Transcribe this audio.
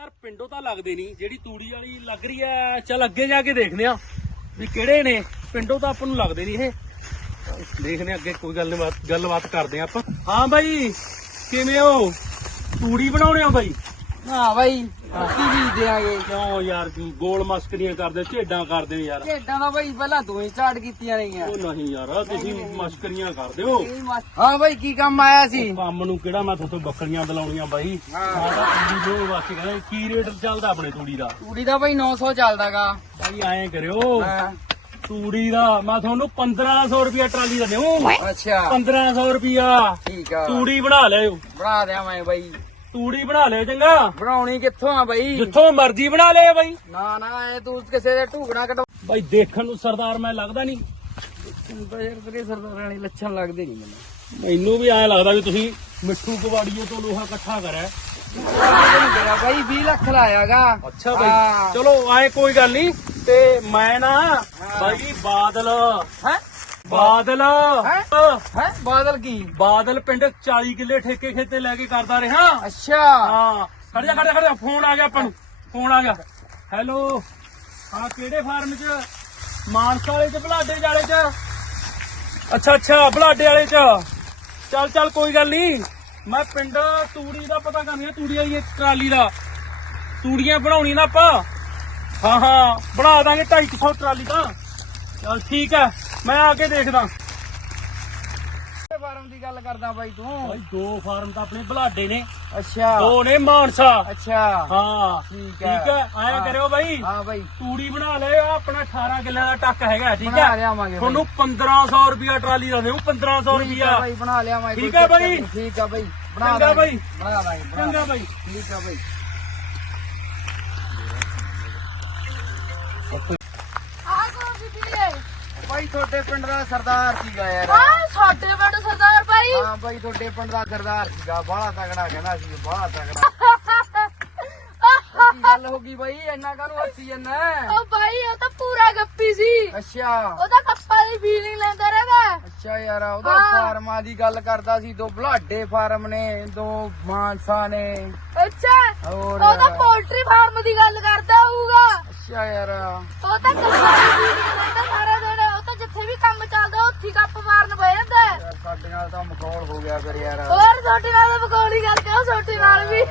ਯਾਰ ਪਿੰਡੋਂ ਤਾਂ ਲੱਗਦੇ ਨਹੀਂ, ਜਿਹੜੀ ਤੂੜੀ ਵਾਲੀ ਲੱਗ ਰਹੀ ਐ ਚੱਲ ਅੱਗੇ ਜਾ ਕੇ ਦੇਖਦੇ ਆ ਵੀ ਕਿਹੜੇ ਨੇ, ਪਿੰਡੋਂ ਤਾਂ ਆਪਾਂ ਨੂੰ ਲੱਗਦੇ ਨਹੀਂ ਇਹ। ਦੇਖਦੇ ਆ ਅੱਗੇ ਕੋਈ ਗੱਲ ਨਹੀਂ ਗੱਲਬਾਤ ਕਰਦੇ ਆ ਆਪਾਂ। ਹਾਂ ਬਾਈ, ਕਿਵੇਂ ਹੋ? ਤੂੜੀ ਬਣਾਉਣੇ ਆ ਬਾਈ? ਹਾਂ ਬਾਈ ਕੀ ਬੀਜ ਦੇਾਂਗੇ ਕਿਉਂ ਯਾਰ ਗੋਲ ਮਸਕਰੀਆਂ ਕਰਦੇ ਝੇਡਾਂ ਕਰਦੇ ਯਾਰ। ਢੇਡਾਂ ਦਾ ਬਾਈ ਪਹਿਲਾਂ ਤੂੰ ਹੀ ਸਟਾਰਟ ਕੀਤੀਆਂ ਨੇਗੀਆਂ ਉਹ ਨਹੀਂ ਯਾਰ ਤੁਸੀਂ ਮਸਕਰੀਆਂ ਕਰਦੇ ਹੋ। ਹਾਂ ਬਾਈ ਕੀ ਕੰਮ ਆਇਆ ਸੀ? ਕੰਮ ਨੂੰ ਕਿਹੜਾ ਮੈਂ ਤੁਹਾਡੇ ਬੱਕਰੀਆਂ ਬੁਲਾਉਣੀਆਂ ਬਾਈ? ਤਾਂ ਤੂੜੀ ਜੋ ਵਾਸਤੇ ਕਹਿੰਦਾ ਕੀ ਰੇਟ ਚੱਲਦਾ ਆਪਣੇ ਤੂੜੀ ਦਾ? ਤੂੜੀ ਦਾ ਬਾਈ 900 ਚੱਲਦਾਗਾ। ਬਾਈ ਐਂ ਕਰਿਓ। ਤੂੜੀ ਦਾ ਮੈਂ ਤੁਹਾਨੂੰ 1500 ਰੁਪਿਆ ਟਰਾਲੀ ਦਾ ਦੇਵਾਂ ਅੱਛਾ। 1500 ਰੁਪਿਆ ਠੀਕ ਆ। ਤੂੜੀ ਬਣਾ ਲਿਓ ਬਣਾ ਦਿਆਂ ਮੈਂ ਬਾਈ। ਤੂੜੀ ਬਣਾ ਲਿਓ ਚੰਗਾ। ਬਣਾਉਣੀ ਕਿੱਥੋਂ ਆ ਬਾਈ? ਜਿੱਥੋਂ ਮਰਜ਼ੀ ਬਣਾ ਲਿਓ ਬਾਈ। ਨਾ ਨਾ ਐ ਤੂੰ ਕਿਸੇ ਦੇ ਢੂਕਣਾ ਕਟ ਬਾਈ ਦੇਖਣ ਨੂੰ ਸਰਦਾਰ ਮੈਂ ਲੱਗਦਾ ਨਹੀਂ। ਯਾਰ ਤੇਰੇ ਸਰਦਾਰਾਂ ਵਾਲੇ ਲੱਛਣ ਲੱਗਦੇ ਨਹੀਂ ਮੈਨੂੰ। ਮੈਨੂੰ ਵੀ ਐਂ ਲੱਗਦਾ ਵੀ ਤੁਸੀਂ ਮਿੱਠੂ ਕਵਾੜੀਏ ਤੋਂ ਲੋਹਾ ਇਕੱਠਾ ਕਰਿਆ। ਮੇਰਾ ਬਾਈ 20 ਲੱਖ ਲਾਇਆਗਾ। ਅੱਛਾ। ਬਾਈ ਚਲੋ ਆਏ ਕੋਈ ਗੱਲ ਨਹੀਂ ਤੇ ਮੈਂ ਨਾ ਬਾਈ ਬਾਦਲ ਹੈ? ਬਾਦਲ। ਹੈਂ? ਹੈ? ਬਾਦਲ ਕੀ? ਬਾਦਲ ਪਿੰਡ 40 ਕਿੱਲੇ ਠੇਕੇ ਖੇਤੇ ਲੈ ਕੇ ਕਰਦਾ ਰਿਹਾ। ਅੱਛਾ। ਹਾਂ। ਖੜ ਜਾ ਖੜ ਜਾ ਖੜ ਜਾ। ਫੋਨ ਆ ਗਿਆ ਆਪਾਂ ਨੂੰ। ਫੋਨ ਆ ਗਿਆ। ਹੈਲੋ। ਹਾਂ ਕਿਹੜੇ ਫਾਰਮ 'ਚ? ਮਾਨਸਾ ਵਾਲੇ 'ਚ ਬਲਾਡੇ ਵਾਲੇ 'ਚ? ਅੱਛਾ ਅੱਛਾ ਬਲਾਡੇ ਵਾਲੇ 'ਚ। ਚੱਲ ਚੱਲ ਕੋਈ ਗੱਲ ਨਹੀਂ ਮੈਂ ਪਿੰਡ ਤੂੜੀ ਦਾ ਪਤਾ ਕਰਨੀ ਆ ਤੂੜੀ ਵਾਲੀ ਇੱਕ ਟਰਾਲੀ ਦਾ। ਤੂੜੀਆਂ ਬਣਾਉਣੀ ਨਾ ਆਪਾਂ। ਹਾਂ ਹਾਂ। ਬਣਾ ਦਾਂਗੇ 250 ਟਰਾਲੀ ਦਾ ਚੱਲ ਠੀਕ ਹੈ ਮੈਂ ਆ ਕੇ ਦੇਖਦਾ। ਫਾਰਮ ਦੀ ਗੱਲ ਕਰਦਾ ਬਾਈ ਤੂੰ? ਭਾਈ ਦੋ ਫਾਰਮ ਤਾਂ ਆਪਣੇ ਬਲਾਡੇ ਨੇ। ਅੱਛਾ। ਦੋ ਨੇ ਮਾਨਸਾ। ਅੱਛਾ। ਹਾਂ। ਠੀਕ ਹੈ ਠੀਕ ਹੈ। ਹਾਂ। ਕਰਿਓ ਬਾਈ। ਹਾਂ ਬਾਈ। ਤੂੜੀ ਬਣਾ ਲਿਓ। ਆਪਣਾ 18 ਕਿੱਲਿਆਂ ਦਾ ਟੱਕ ਹੈਗਾ ਠੀਕ ਬਣਾ ਹੈ? ਲਿਆਵਾਂਗੇ ਬਾਈ। ਤੁਹਾਨੂੰ 1500 ਰੁਪਿਆ ਟਰਾਲੀ ਦਾ ਦੇਉ 1500 ਠੀਕ ਆ ਰੁਪਿਆ ਬਾਈ ਬਣਾ ਲਿਆ ਮੈਂ ਠੀਕ ਆ ਬਾਈ? ਠੀਕ ਆ ਬਾਈ। ਬਣਾ ਚੰਗਾ ਦਾਂਗੇ। ਬਾਈ। ਬਣਾ ਚੰਗਾ ਬਾਈ। ਠੀਕ ਆ ਬਾਈ। ਆ ਬਾਈ ਤੁਹਾਡੇ ਪਿੰਡ ਦਾ ਸਰਦਾਰ ਸੀਗਾ ਯਾਰ। ਆ ਸਾਡੇ ਪਿੰਡ ਸਰਦਾਰ ਭਾਈ ਹਾਂ ਬਾਈ ਤੁਹਾਡੇ ਪਿੰਡ ਦਾ ਸਰਦਾਰ ਸੀਗਾ। ਬਾਹਲਾ ਤਗੜਾ ਕਹਿੰਦਾ ਸੀ ਬਾਹਲਾ ਤਗੜਾ ਕੀ ਗੱਲ ਹੋ ਗਈ ਬਾਈ? ਇੰਨਾ ਕਾਹਨੂੰ ਹੱਸੀ ਜਾਂਦਾ ਉਹ ਭਾਈ ਉਹ ਤਾਂ ਪੂਰਾ ਗੱਪੀ ਸੀ। ਅੱਛਾ। ਉਹ ਤਾਂ ਕੱਪਾ ਦੀ ਫੀਲਿੰਗ ਲੈਂਦਾ ਰਹਿੰਦਾ। ਅੱਛਾ ਯਾਰ ਉਹਦਾ ਹਾਂ। ਫਾਰਮਾਂ ਦੀ ਗੱਲ ਕਰਦਾ ਸੀ। ਦੋ ਬਲਾਡੇ ਫਾਰਮ ਨੇ ਦੋ ਮਾਨਸਾ ਨੇ। ਅੱਛਾ। ਹੋਰ ਉਹ ਤਾਂ ਪੋਲਟਰੀ ਫਾਰਮ ਦੀ ਗੱਲ ਕਰਦਾ ਹੋਊਗਾ। ਅੱਛਾ ਯਾਰ। ਉਹ ਤਾਂ ਕੱਪਾ ਦੀ ਫੀਲਿੰਗ ਲੈਂਦਾ ਸਾਰਾ ਦਿਨ ਉਹ ਤਾਂ ਜਿੱਥੇ ਵੀ ਕੰਮ ਚੱਲਦਾ ਉੱਥੇ ਹੀ ਕੱਪ ਮਾਰਨ ਬਹਿ ਜਾਂਦਾ ਹੈ। ਯਾਰ ਸਾਡੇ ਨਾਲ ਤਾਂ ਫਿਰ ਯਾਰ। ਹੋਰ ਛੋਟੀ ਨਾਲ ਬਕੌਲੀ ਕਰਕੇ ਉਹ ਛੋਟੀ ਨਾਲ ਵੀ।